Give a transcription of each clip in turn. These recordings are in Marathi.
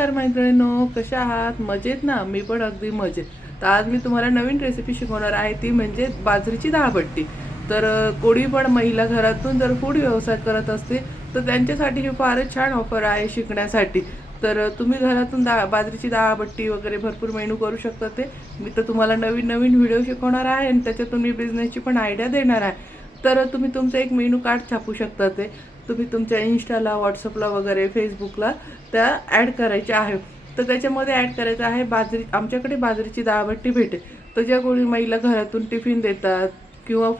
नमस्कार मैत्रिणींनो, कशा आहात? मजेत ना? मी पण अगदी मजेत. तर आज मी तुम्हाला नवीन रेसिपी शिकवणार आहे, ती म्हणजे बाजरीची डाळबट्टी. तर कोणी पण महिला घरातून जर फूड व्यवसाय करत असते तर त्यांच्यासाठी ही फारच छान ऑफर आहे शिकण्यासाठी. तर तुम्ही घरातून बाजरीची डाळबट्टी वगैरे भरपूर मेनू करू शकता. ते मी तर तुम्हाला नवीन नवीन व्हिडिओ शिकवणार आहे आणि त्याच्यातून मी बिझनेसची पण आयडिया देणार आहे. तर तुम्ही तुमचं एक मेनू कार्ड छापू शकता. ते तुम्ही तुमच्या इंस्टाला, व्हॉट्सअपला वगैरे फेसबुकला त्या ॲड करायच्या आहे. तर त्याच्यामध्ये ॲड करायचं आहे आमच्याकडे बाजरीची डाळबट्टी भेटेल. तर ज्या कोणी महिला घरातून टिफिन देतात किंवा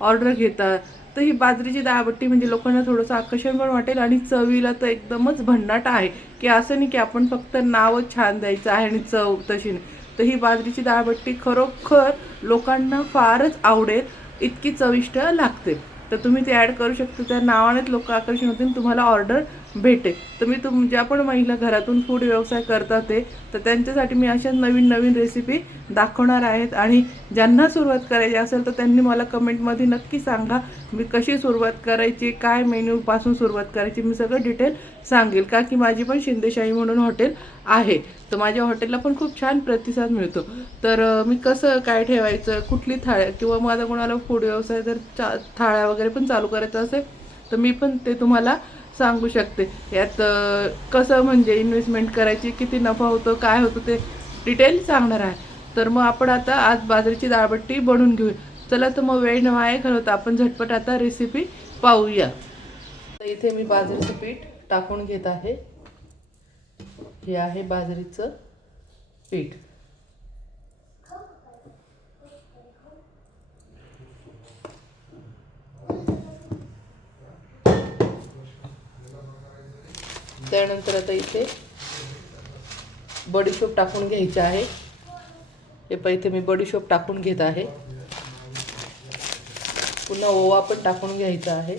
ऑर्डर घेतात, तर ही बाजरीची डाळबट्टी म्हणजे लोकांना थोडंसं आकर्षण पण वाटेल आणि चवीला तर एकदमच भन्नाट आहे. की असं नाही की आपण फक्त नावच छान द्यायचं आहे आणि चव तशी नाही. तर ही बाजरीची डाळबट्टी खरोखर लोकांना फारच आवडेल, इतकी चविष्ट लागते. तर तुम्ही ते ॲड करू शकता. त्या नावानेच लोक आकर्षण होतील, तुम्हाला ऑर्डर भेटेल. तर मी ज्या पण महिला घरातून फूड व्यवसाय करतात तर त्यांच्यासाठी मी अशाच नवीन नवीन रेसिपी दाखवणार आहेत. आणि ज्यांना सुरुवात करायची असेल तर त्यांनी मला कमेंटमध्ये नक्की सांगा, मी कशी सुरुवात करायची, काय मेन्यूपासून सुरुवात करायची, मी सगळं डिटेल सांगेल. का की माझी पण शिंदेशाही म्हणून हॉटेल आहे. तर माझ्या हॉटेलला पण खूप छान प्रतिसाद मिळतो. तर मी कसं काय ठेवायचं, कुठली थाळ्या किंवा माझा कोणाला फूड व्यवसाय जर थाळ्या वगैरे पण चालू करायचं असेल तर मी पण ते तुम्हाला सांगू शकते. यात कसं म्हणजे इन्व्हेस्टमेंट करायची, किती नफा होतो, काय होतं ते डिटेल सांगणार आहे. तर मग आपण आता आज बाजरीची डाळबट्टी बनवून घेऊ. चला तर मग वेळ न वाया घालवता आपण झटपट आता रेसिपी पाहूया. तर इथे मी बाजरीचं पीठ टाकून घेत आहे. हे आहे बाजरीचं पीठ. त्यानंतर आता इथे बडीशोप टाकून घ्यायची आहे. हे इथे मी बडीशोप टाकून घेत आहे. पुन्हा ओवा पण टाकून घ्यायचा आहे.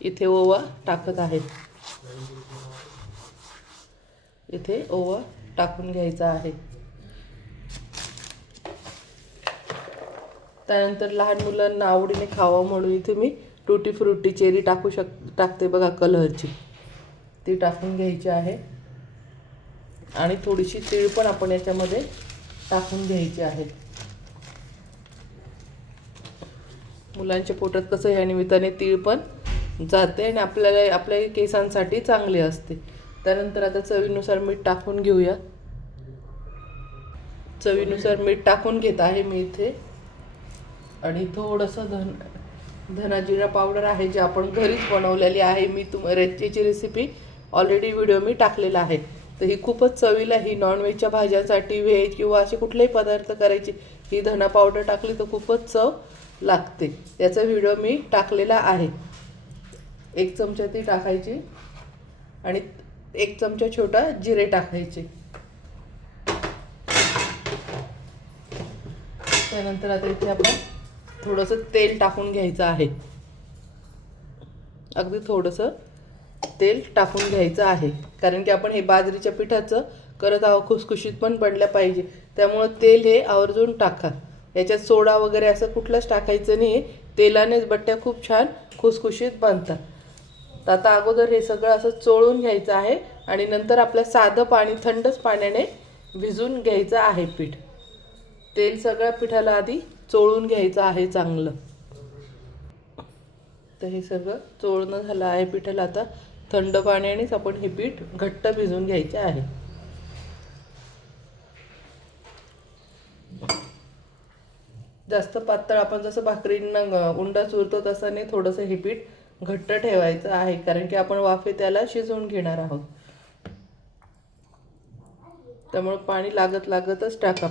इथे ओवा टाकत आहे. इथे ओवा टाकून घ्यायचा आहे. त्यानंतर लहान मुलांना आवडीने खावं म्हणून इथे मी टुटी फ्रुटी चेरी टाकते बघा कलरची, ती टाकून घ्यायची आहे. आणि थोडीशी तीळ पण आपण याच्यामध्ये टाकून घ्यायची आहे. मुलांच्या पोटात कसं या निमित्ताने तीळ पण जाते आणि आपल्या केसांसाठी चांगले असते. त्यानंतर आता चवीनुसार मीठ टाकून घेऊया. चवीनुसार मीठ टाकून घेत आहे मी इथे. आणि थोडंसं धना जिरा पावडर आहे, जे आपण घरीच बनवलेली आहे. मी याची रेसिपी ऑलरेडी व्हिडिओ मी टाकलेला आहे. तर ही खूपच चवीला, ही नॉनव्हेजच्या भाज्यांसाठी, व्हेज किंवा असे कुठलेही पदार्थ करायची ही धना पावडर टाकली तर खूपच चव लागते. याचा व्हिडिओ मी टाकलेला आहे. 1 चमचा ती टाकायची आणि 1 चमचा छोटा जिरे टाकायचे. त्यानंतर आता इथे आपण थोडंसं तेल टाकून घ्यायचं आहे. अगदी थोडंसं तेल टाकून घ्यायचं आहे, कारण की आपण हे बाजरीच्या पिठाचं करत आहोत, खुसखुशीत पण बनल्या पाहिजे. त्यामुळं तेल हे आवर्जून टाका. याच्यात सोडा वगैरे असं कुठलंच टाकायचं नाही. तेलानेच बट्ट्या खूप छान खुसखुशीत बनतात. तर आता अगोदर हे सगळं असं चोळून घ्यायचं आहे आणि नंतर आपल्या साधं पाणी, थंडच पाण्याने भिजून घ्यायचं आहे पीठ. तेल सगळ्या पिठाला आधी चोळून घ्यायचं आहे चांगलं. तर हे सगळं चोळणं झालं आहे पिठाला. आता थंड पाण्यानेच आपण हे पीठ घट्ट भिजून घ्यायचे आहे. जास्त पातळ आपण जसं भाकरींना उंडा चुरतो तसं नाही, थोडंसं हे पीठ घट्ट ठेवायचं आहे, कारण की आपण वाफे त्याला शिजवून घेणार आहोत. त्यामुळे पाणी लागतच टाका.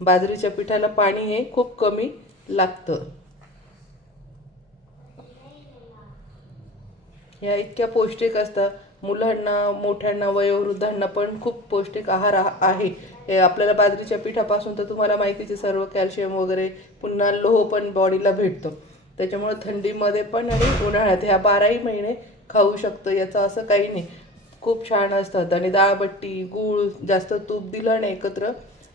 बाजरीच्या पिठाला पाणी हे खूप कमी लागतं. ह्या इतक्या पौष्टिक असतात. मुलांना, मोठ्यांना, वयोवृद्धांना पण खूप पौष्टिक आहार आहे. हे आपल्याला बाजरीच्या पिठापासून तर तुम्हाला माहितीचे सर्व कॅल्शियम वगैरे, पुन्हा लोह पण बॉडीला भेटतो. त्याच्यामुळे थंडीमध्ये पण आणि उन्हाळ्यात ह्या 12ही महिने खाऊ शकतो. याचं असं काही नाही, खूप छान असतात. आणि डाळबट्टी, गूळ, जास्त तूप दिलं नाही एकत्र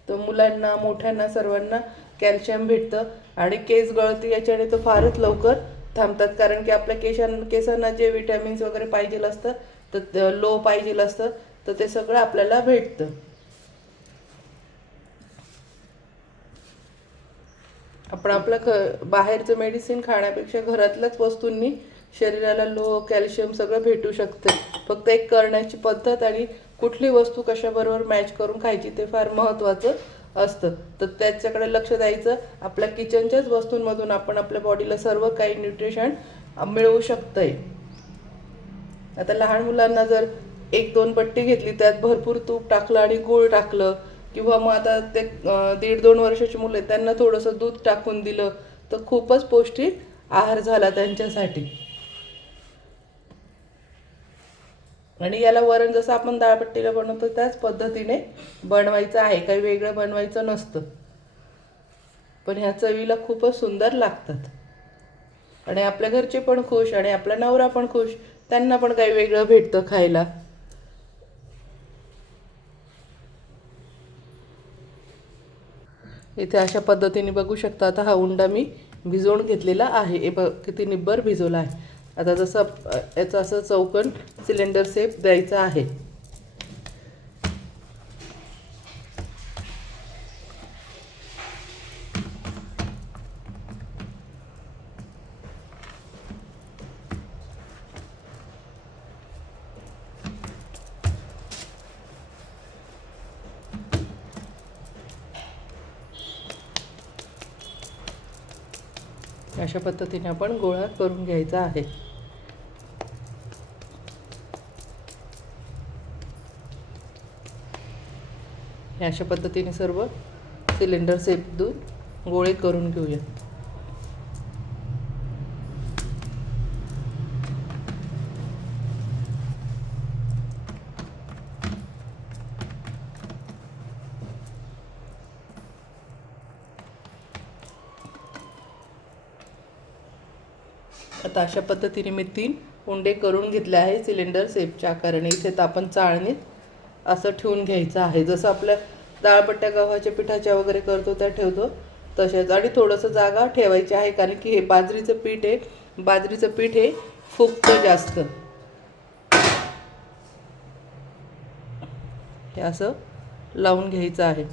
तर मुलांना, मोठ्यांना, सर्वांना कॅल्शियम भेटतं. आणि केस गळती याच्याने तर फारच लवकर थांबतात, कारण की आपल्या केसांना जे विटॅमिन्स वगैरे पाहिजे असतं तर लो पाहिजे असतं तर ते सगळं आपल्याला भेटतं. आपण आपलं बाहेरचं मेडिसिन खाण्यापेक्षा घरातल्याच वस्तूंनी शरीराला लो कॅल्शियम सगळं भेटू शकते. फक्त एक करण्याची पद्धत आणि कुठली वस्तू कशाबरोबर मॅच करून खायची ते फार महत्त्वाचं असतं. तर त्याच्याकडे लक्ष द्यायचं. आपल्या किचनच्याच वस्तूंमधून आपण आपल्या बॉडीला सर्व काही न्यूट्रिशन मिळवू शकतंय. आता लहान मुलांना जर 1-2 पट्टी घेतली, त्यात भरपूर तूप टाकलं आणि गूळ टाकलं, किंवा मग आता ते 1.5-2 वर्षाची मुलं आहेत त्यांना थोडंसं दूध टाकून दिलं तर खूपच पौष्टिक आहार झाला त्यांच्यासाठी. आणि याला वरण जसं आपण डाळपट्टीला बनवतो त्याच पद्धतीने बनवायचं आहे, काही वेगळं बनवायचं नसतं. पण ह्या चवीला खूपच सुंदर लागतात आणि आपल्या घरचे पण खुश आणि आपला नवरा पण खुश, त्यांना पण काही वेगळं भेटतं खायला. इथे अशा पद्धतीने बघू शकता. आता हा उंडा मी भिजवून घेतलेला आहे. हे बघ किती निब्बर भिजवला आहे. आता जसं याचं असं चौकन सिलेंडर शेप द्यायचा आहे. अशा पद्धतीने आपण गोळा करून घ्यायचा आहे. अशा पद्धतीने सर्व सिलेंडर शेप देऊन गोळे करून घेऊया. आता अशा पद्धतीने मी 3 उंडे करून घेतले आहे सिलेंडर शेपच्या आकाराने. इथे तर आपण चाळणीत असं ठेवून घ्यायचं आहे. जसं आपल्या डाळपट्ट्या गव्हाच्या पिठाच्या वगैरे करतो त्या ठेवतो तशाच. आणि थोडंसं जागा ठेवायची आहे, कारण की हे बाजरीचं पीठ आहे. बाजरीचं पीठ हे फुगतं जास्त. हे असं लावून घ्यायचं आहे.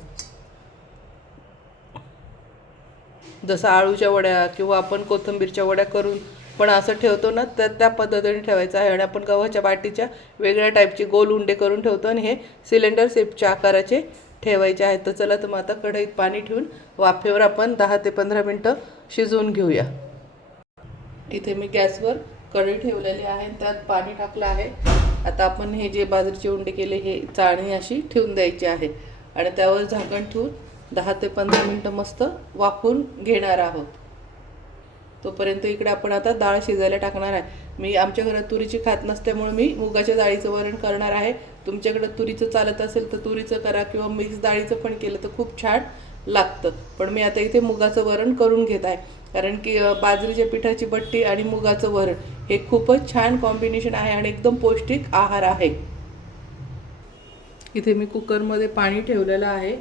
जसं आळूच्या वड्या किंवा आपण कोथिंबीरच्या वड्या करून पण असं ठेवतो ना, तर त्या पद्धतीने ठेवायचं आहे. आणि आपण गव्हाच्या बाटीच्या वेगळ्या टाईपचे गोल उंडे करून ठेवतो आणि हे सिलेंडर शेपच्या आकाराचे ठेवायचे आहेत. तर चला, तर मग आता कढईत पाणी ठेवून वाफेवर आपण 10 ते 15 मिनटं शिजवून घेऊया. इथे मी गॅसवर कढई ठेवलेली आहे, त्यात पाणी टाकलं आहे. आता आपण हे जे बाजरीचे उंडे केले हे चाळणी अशी ठेवून द्यायची आहे आणि त्यावर झाकण ठेवून 10 ते 15 मिनटं मस्त वाफवून घेणार आहोत. तोपर्यंत इकडे आपण आता डाळ शिजायला टाकणार आहे. मी आमच्या घरात तुरीची खात नसल्यामुळे मी मुगाच्या डाळीचं वरण करणार आहे. तुमच्याकडे तुरीचं चालत असेल तर तुरीचं करा, किंवा मिक्स डाळीचं पण केलं तर खूप छान लागतं. पण मी आता इथे मुगाचं वरण करून घेत आहे, कारण की बाजरीच्या पिठाची बट्टी आणि मुगाचं वरण हे खूपच छान कॉम्बिनेशन आहे आणि एकदम पौष्टिक आहार आहे. इथे मी कुकरमध्ये पाणी ठेवलेलं आहे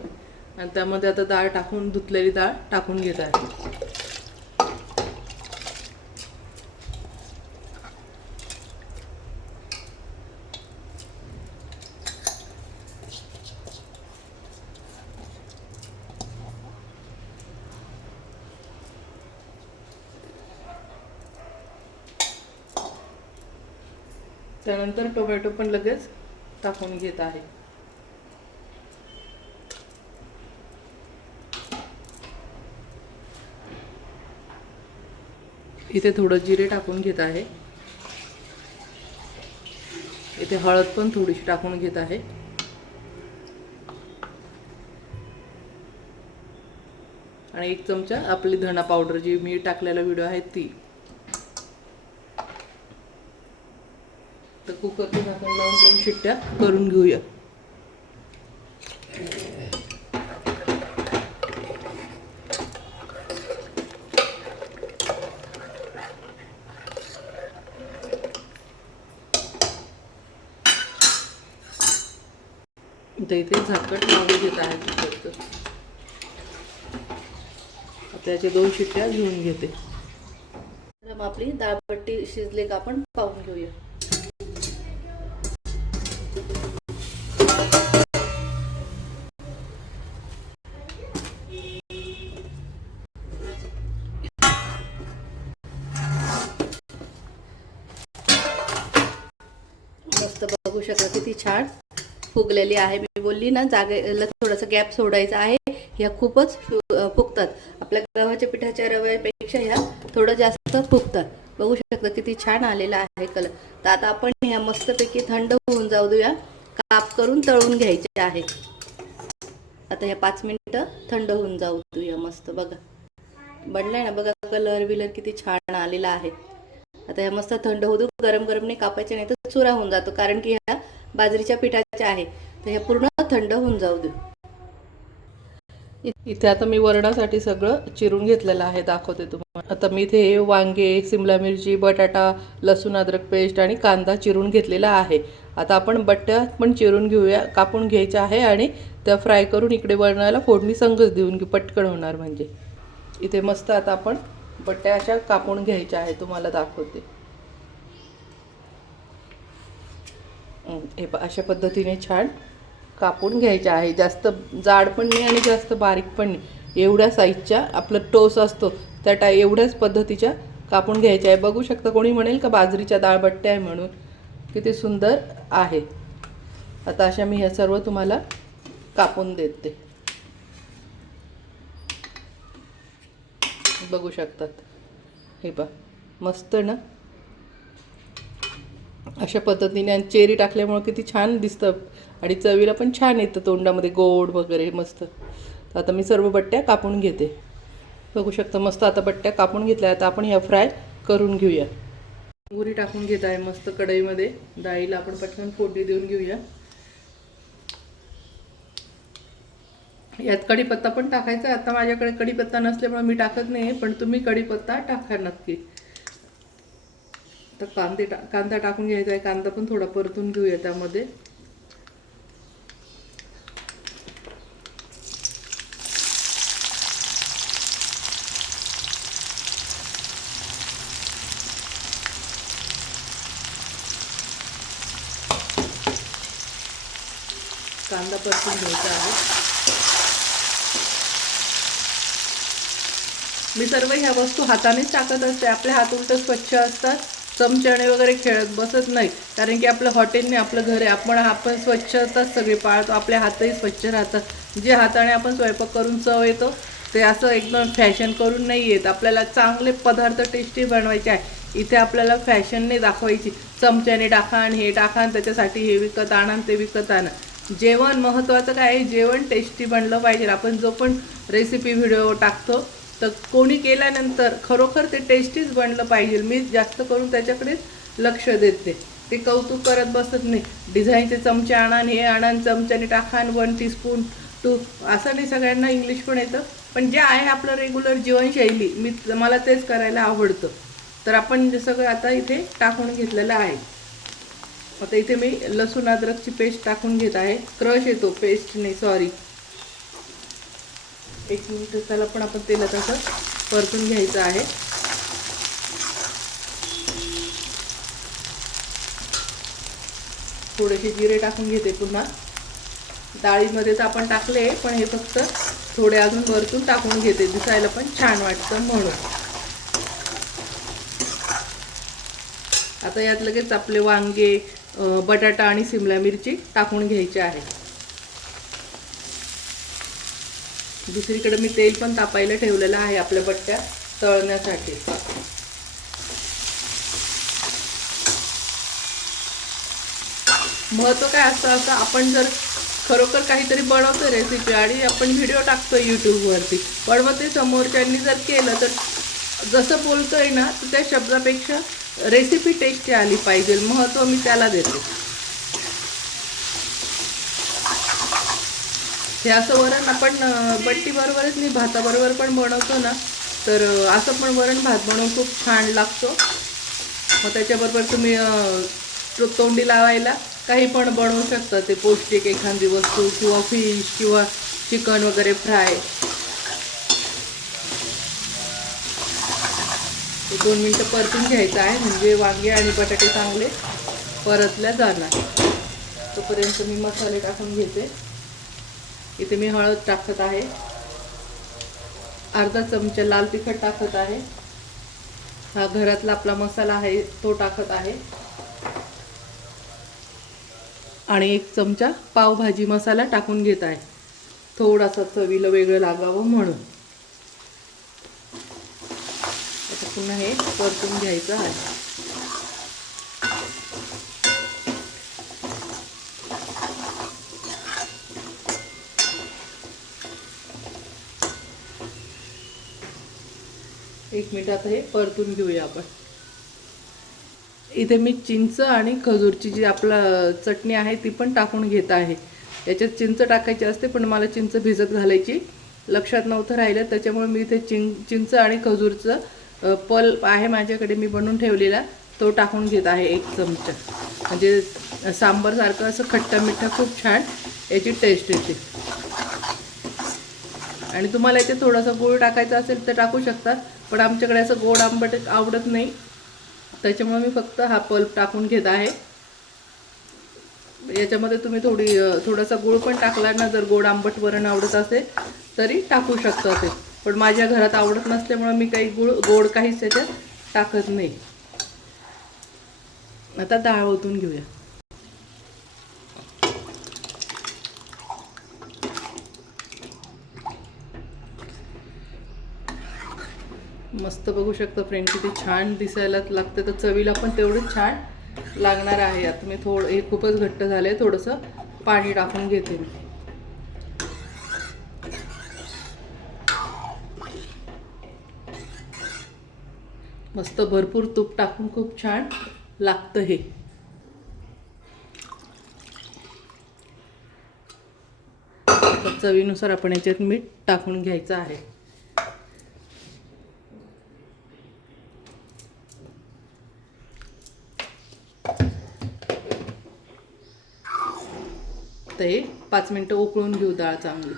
आणि त्यामध्ये आता डाळ टाकून, धुतलेली डाळ टाकून घेत आहे. त्यानंतर टोमॅटो पण लगेच टाकून घेत आहे. इथे थोडं जिरे टाकून घेत आहे. इथे हळद पण थोडीशी टाकून घेत आहे. आणि 1 चमचा आपली धना पावडर जी मी टाकलेला व्हिडिओ आहे ती. तर कुकरचं झाकण लावून 2 शिट्ट्या करून घेऊया. इथे झाकण लावून घेत आहे कुकरचं. त्याचे 2 शिट्ट्या घेऊन घेते. तर आपली डाळपट्टी शिजले का आपण पाहून घेऊया. मस्त बघू शकता किती छान फुगलेली आहे. मी बोलली ना जागेला थोडासा गॅप सोडायचा आहे. ह्या खूपच फुगतात. आपल्या गव्हाच्या पिठाच्या रव्यापेक्षा ह्या थोडं जास्त फुगतात. बघू शकता किती छान आलेला आहे कलर. तर आता आपण ह्या मस्तपैकी थंड होऊन जाऊ देऊया. काप करून तळून घ्यायचे आहे. आता ह्या 5 मिनिटं थंड होऊन जाऊ देऊया. मस्त बघा बनलाय ना, बघा कलर बिलर किती छान आलेला आहे. आता ह्या मस्त थंड होऊ देऊ. गरम गरम नाही कापायचे, नाही तर चुरा होऊन जातो, कारण की ह्या बाजरीच्या पिठाच्या आहे. तर ह्या पूर्ण थंड होऊन जाऊ देऊ. इथे आता मी वरणासाठी सगळं चिरून घेतलेलं आहे, दाखवते तुम्हाला. आता मी इथे वांगे, सिमला मिरची, बटाटा, लसूण अद्रक पेस्ट आणि कांदा चिरून घेतलेला आहे. आता आपण बट्ट्या पण चिरून घेऊया, कापून घ्यायच्या आहे आणि त्या फ्राय करून इकडे वरणाला फोडणी संगच देऊन घेऊ, पटकन होणार. म्हणजे इथे मस्त आता आपण बट्ट्या अशा कापून घ्यायच्या आहे, तुम्हाला दाखवते. हे अशा पद्धतीने छान कापून घ्यायच्या आहे. जास्त जाड पण नाही आणि जास्त बारीक पण नाही, एवढ्या साईजच्या आपलं टोस असतो त्या एवढ्याच पद्धतीच्या कापून घ्यायच्या आहे. बघू शकता, कोणी म्हणेल का बाजरीच्या डाळबट्ट्या आहे म्हणून, किती सुंदर आहे. आता अशा मी ह्या सर्व तुम्हाला कापून देते. बघू शकतात, हे बघ मस्त ना, अशा पद्धतीने. आणि चेरी टाकल्यामुळे किती छान दिसतं आणि चवीला पण छान येतं, तोंडामध्ये गोड वगैरे मस्त. तर आता मी सर्व बट्ट्या कापून घेते. बघू शकता मस्त आता बट्ट्या कापून घेतल्या. आता आपण ह्या फ्राय करून घेऊया. मोहरी टाकून घेत आहे मस्त कढईमध्ये. डाळीला आपण पटकन फोडणी देऊन घेऊया. यात कढीपत्ता पण टाकायचा. आता माझ्याकडे कढीपत्ता नसल्यामुळे मी टाकत नाही, पण तुम्ही कढीपत्ता टाका नक्की. तर कांदा टाकून घ्यायचा आहे. कांदा पण थोडा परतून घेऊया त्यामध्ये. कांदा परतून घ्यायचा आहे. मी सर्व ह्या वस्तू हातानेच टाकत असते. आपले हात उलट स्वच्छ असतात, चमच्याने वगैरे खेळत बसत नाही, कारण की आपलं हॉटेलने आपलं घर आहे. आपण स्वच्छता सगळे पाळतो, आपले हातही स्वच्छ राहतात. जे हाताने आपण स्वयंपाक करून चव येतो ते असं एकदम फॅशन करून नाही येत. आपल्याला चांगले पदार्थ टेस्टी बनवायचे आहे. इथे आपल्याला फॅशन नाही दाखवायची, चमच्याने टाका आणि हे टाका आणि त्याच्यासाठी हे विकत आणा ते विकत आणा. जेवण महत्त्वाचं काय आहे, जेवण टेस्टी बनलं पाहिजे. आपण जो पण रेसिपी व्हिडिओ टाकतो तर कोणी केल्यानंतर खरोखर ते टेस्टीच बनलं पाहिजे. मी जास्त करून त्याच्याकडेच लक्ष देते. ते कौतुक करत बसत नाही, डिझाईनचे चमचे आणा हे आणा, चमच्याने टाका 1 टीस्पून 2, असं नाही. सगळ्यांना इंग्लिश पण येतं, पण जे आहे आपलं रेग्युलर जीवनशैली मला तेच करायला आवडतं. तर आपण सगळं आता इथे टाकून घेतलेलं आहे. आता इथे मी लसूण अद्रकची पेस्ट टाकून घेत आहे. क्रश येतो, पेस्ट नाही, सॉरी. 1 मिनिट त्याला पण आपण तेलात असं परतून घ्यायचं आहे. थोडेसे जिरे टाकून घेते पुन्हा. डाळीमध्ये तर आपण टाकले, पण हे फक्त थोडे अजून वरतून टाकून घेते, दिसायला पण छान वाटतं म्हणून. आता यात लगेच आपले वांगे, बटाटा आणि सिमला मिरची टाकून घ्यायची आहे. दुसरीकडे मी तेल पण तापायला ठेवलेलं आहे आपल्या बट्ट्या तळण्यासाठी. महत्त्व काय असतं, असं आपण जर खरोखर काहीतरी बनवतो रेसिपी आणि आपण व्हिडिओ टाकतो यूट्यूबवरती, पण मग ते समोरच्यांनी जर केलं तर जसं बोलतोय ना, तर त्या शब्दापेक्षा रेसिपी टेस्टी आली पाहिजे, महत्त्व मी त्याला देते. हे असं वरण आपण बट्टीबरोबरच नाही, भाताबरोबर पण बनवतो ना, तर असं पण वरण भात बनवून खूप छान लागतो. मग त्याच्याबरोबर तुम्ही तोंडी लावायला काही पण बनवू शकता. ते पौष्टिक एखादी वस्तू किंवा फिश किंवा चिकन वगैरे फ्राय. 2 मिनटं परतून घ्यायचं आहे, म्हणजे वांगे आणि बटाटे चांगले परतल्या जाणार. तोपर्यंत मी मसाले टाकून घेते. इथे मी हळद टाकत आहे, अर्धा चमचा लाल तिखट टाकत आहे, हा घरातला आपला मसाला आहे तो टाकत आहे. आणि 1 चमचा पावभाजी मसाला टाकून घेत आहे, थोडासा चवीला वेगळं लागावं म्हणून. आता पुन्हा हे परतून घ्यायचं आहे. एक मिनिट आता हे परतून घेऊया आपण. इथे मी चिंच आणि खजूरची जी आपला चटणी आहे ती पण टाकून घेत आहे. याच्यात चिंच टाकायची असते पण मला चिंच भिजत घालायची लक्षात नव्हतं राहिलं, त्याच्यामुळे मी इथे चिंच आणि खजूरचं पल्प आहे माझ्याकडे, मी बनवून ठेवलेला, तो टाकून घेत आहे 1 चमचा. म्हणजे सांबारसारखं असं खट्टा मिठ्ठा खूप छान याची टेस्ट येते. आणि तुम्हाला याच्यात थोडासा गूळ टाकायचा असेल तर टाकू शकतात, पण आमच्याकडे असं गोड आंबट आवडत नाही, त्याच्यामुळे मी फक्त हा पल्प टाकून घेत आहे. याच्यामध्ये तुम्ही थोडासा गूळ पण टाकला ना, जर गोड आंबट वरण आवडत असेल तरी टाकू शकता ते, पण माझ्या घरात आवडत नसल्यामुळे मी काही गोड काहीच त्याच्यात टाकत नाही. आता डाळ ओतून घेऊया. मस्त बघू शकता फ्रेंड, किती छान दिसायला लागते, तर चवीला पण तेवढंच छान लागणार आहे. आता मी हे खूपच घट्ट झालंय, थोडंसं पाणी टाकून घेते मी. मस्त भरपूर तूप टाकून खूप छान लागतं हे. चवीनुसार आपण याच्यात मीठ टाकून घ्यायचं आहे. तर हे 5 मिनिटं उकळून घेऊ डाळ चांगली.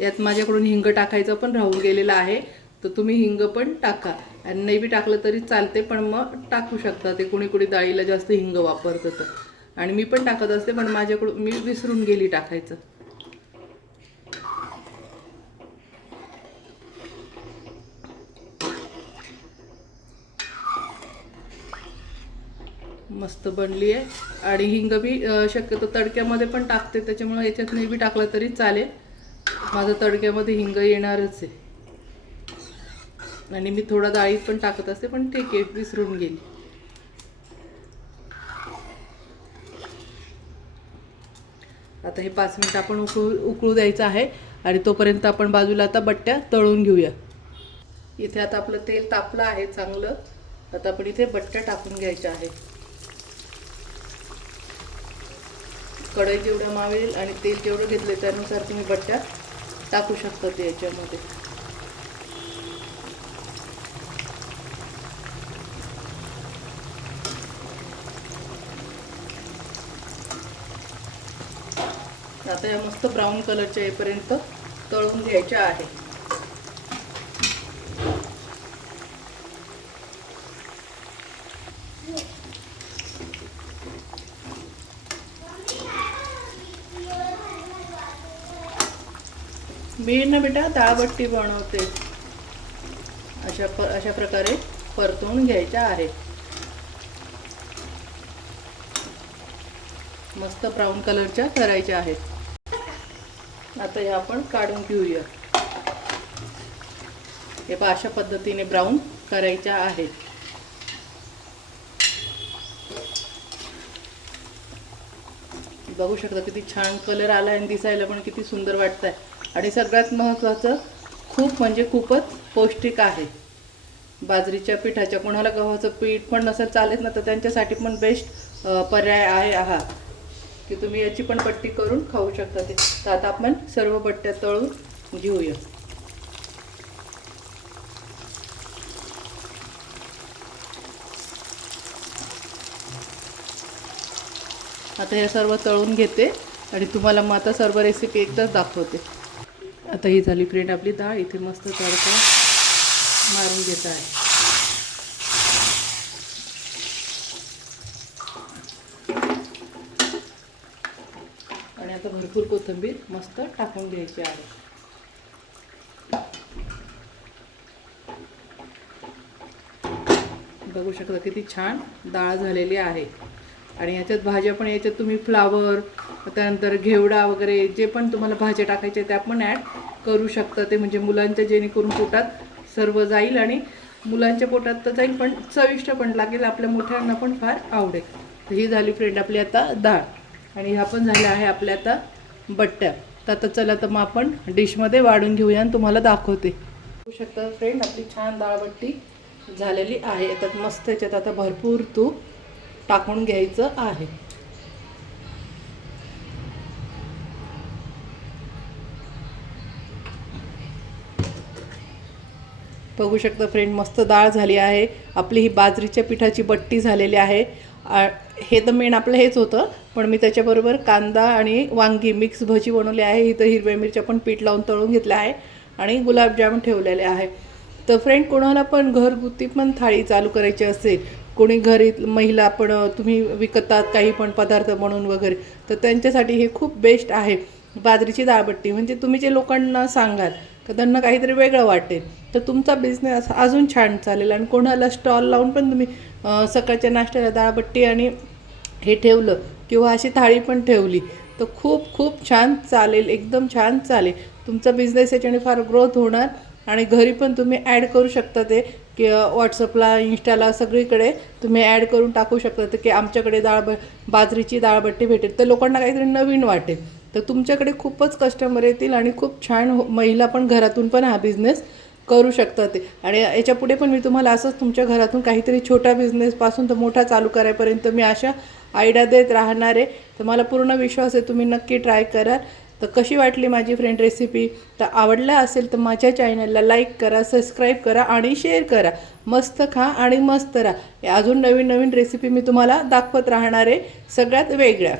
यात माझ्याकडून हिंग टाकायचं पण राहून गेलेलं आहे, तर तुम्ही हिंग पण टाका, आणि नाही बी टाकलं तरी चालते, पण मग टाकू शकता. ते कुणी कुणी डाळीला जास्त हिंग वापरतं तर, आणि मी पण टाकत असते, पण माझ्याकडून मी विसरून गेली टाकायचं. मस्त बनली आहे. आणि हिंग बी शक्यतो तडक्यामध्ये पण टाकते, त्याच्यामुळे याच्यात नाही बी टाकलं तरी चालेल, माझं तडक्यामध्ये हिंग येणारच आहे. आणि मी थोडा डाळीत पण टाकत असते, पण ठीक आहे, विसरून गेली. आता हे 5 मिनिट आपण उकळू द्यायचं आहे, आणि तोपर्यंत आपण बाजूला आता बट्ट्या तळून घेऊया. इथे आता आपलं तेल तापलं आहे चांगलं. आता आपण इथे बट्ट्या टाकून घ्यायच्या आहे. कढई जेवढं मावेल आणि तेल जेवढं घेतले त्यानुसार तुम्ही बट्ट्या टाकू शकता ते याच्यामध्ये. आता या मस्त ब्राऊन कलरच्या येईपर्यंत तळून घ्यायच्या आहे. मी ना बेटा डाळबट्टी बनवते, अशा प्रकारे परतून घ्यायच्या आहे. मस्त ब्राऊन कलरच्या करायच्या आहेत. आता हे आपण काढून घेऊया. हे पहा, अशा पद्धतीने ब्राऊन करायच्या आहेत. बघू शकता किती छान कलर आला आणि दिसायला पण किती सुंदर वाटत आहे. आणि सगळ्यात महत्त्वाचं, खूप म्हणजे खूपच पौष्टिक आहे. बाजरीच्या पिठाच्या, कोणाला गव्हाचं पीठ पण नसेल चालेल ना, तर त्यांच्यासाठी पण बेस्ट पर्याय आहे हा, की तुम्ही याची पण पट्टी करून खाऊ शकता ते. तर आता आपण सर्व बट्ट्या तळून घेऊया. आता हे सर्व तळून घेते आणि तुम्हाला मग आता सर्व रेसिपी एकदाच दाखवते. आता ही झाली फ्रेंड आपली डाळ. इथे मस्त तडका मारून घेत आहे. आणि आता भरपूर कोथिंबीर मस्त टाकून घ्यायची आहे. बघू शकता किती छान डाळ झालेली आहे. आणि याच्यात भाज्या पण, याच्यात तुम्ही फ्लावर, त्यानंतर घेवडा वगैरे जे पण तुम्हाला भाज्या टाकायच्या त्या पण ॲड करू शकता. ते म्हणजे मुलांच्या जेणेकरून पोटात सर्व जाईल आणि मुलांच्या पोटात तर जाईल पण चविष्ट पण लागेल, आपल्या मोठ्यांना पण फार आवडेल. तर ही झाली फ्रेंड आपली आता डाळ आणि ह्या पण झाल्या आहे आपल्या आता बट्ट्या. तर आता चला तर मग आपण डिशमध्ये वाढून घेऊया आणि तुम्हाला दाखवते. बघू शकता फ्रेंड आपली छान डाळबट्टी झालेली आहे. याच्यात मस्त याच्यात आता भरपूर तूप टाकून घ्यायचं आहे. बघू शकता फ्रेंड मस्त डाळ झाली आहे. आपली ही बाजरीच्या पिठाची बट्टी झालेली आहे. हे तर मेन आपलं हेच होतं, पण मी त्याच्याबरोबर कांदा आणि वांगी मिक्स भजी बनवली आहे. इथं हिरव्या मिरच्या पण पीठ लावून तळून घेतल्या आहे आणि गुलाबजामुन ठेवलेले आहे. तर फ्रेंड कोणाला पण घरगुती पण थाळी चालू करायची असेल, कोणी घरी महिला पण तुम्ही विकतात काही पण पदार्थ बनवून वगैरे, तर त्यांच्यासाठी हे खूप बेस्ट आहे बाजरीची डाळबट्टी. म्हणजे तुम्ही जे लोकांना सांगाल तर त्यांना काहीतरी वेगळं वाटेल, तर तुमचा बिझनेस अजून छान चालेल. आणि कोणाला स्टॉल लावून पण तुम्ही सकाळच्या नाश्त्याला डाळबट्टी आणि हे ठेवलं किंवा अशी थाळी पण ठेवली तर खूप खूप छान चालेल, एकदम छान चालेल. तुमचा बिझनेस याच्याने फार ग्रोथ होणार आणि घरी पण तुम्ही ॲड करू शकता ते, की व्हॉट्सअपला, इंस्टाला सगळीकडे तुम्ही ॲड करून टाकू शकता की आमच्याकडे बाजरीची डाळबट्टी भेटेल. तर लोकांना काहीतरी नवीन वाटेल, तर तुमच्याकडे खूपच कस्टमर येतील आणि खूप छान महिला पण घरातून पण हा बिझनेस करू शकतात ते. आणि याच्या पुढे पण मी तुम्हाला असंच तुमच्या घरातून काहीतरी छोटा बिझनेसपासून तर मोठा चालू करायपर्यंत मी अशा आयडिया देत राहणार आहे. तर मला पूर्ण विश्वास आहे तुम्ही नक्की ट्राय कराल. तर कशी वाटली माझी फ्रेंड रेसिपी? तर आवडला असेल तर माझ्या चॅनलला लाईक करा, सबस्क्राईब करा आणि शेअर करा. मस्त खा आणि मस्त राहा. अजून नवीन नवीन रेसिपी मी तुम्हाला दाखवत राहणार आहे, सगळ्यात वेगळ्या.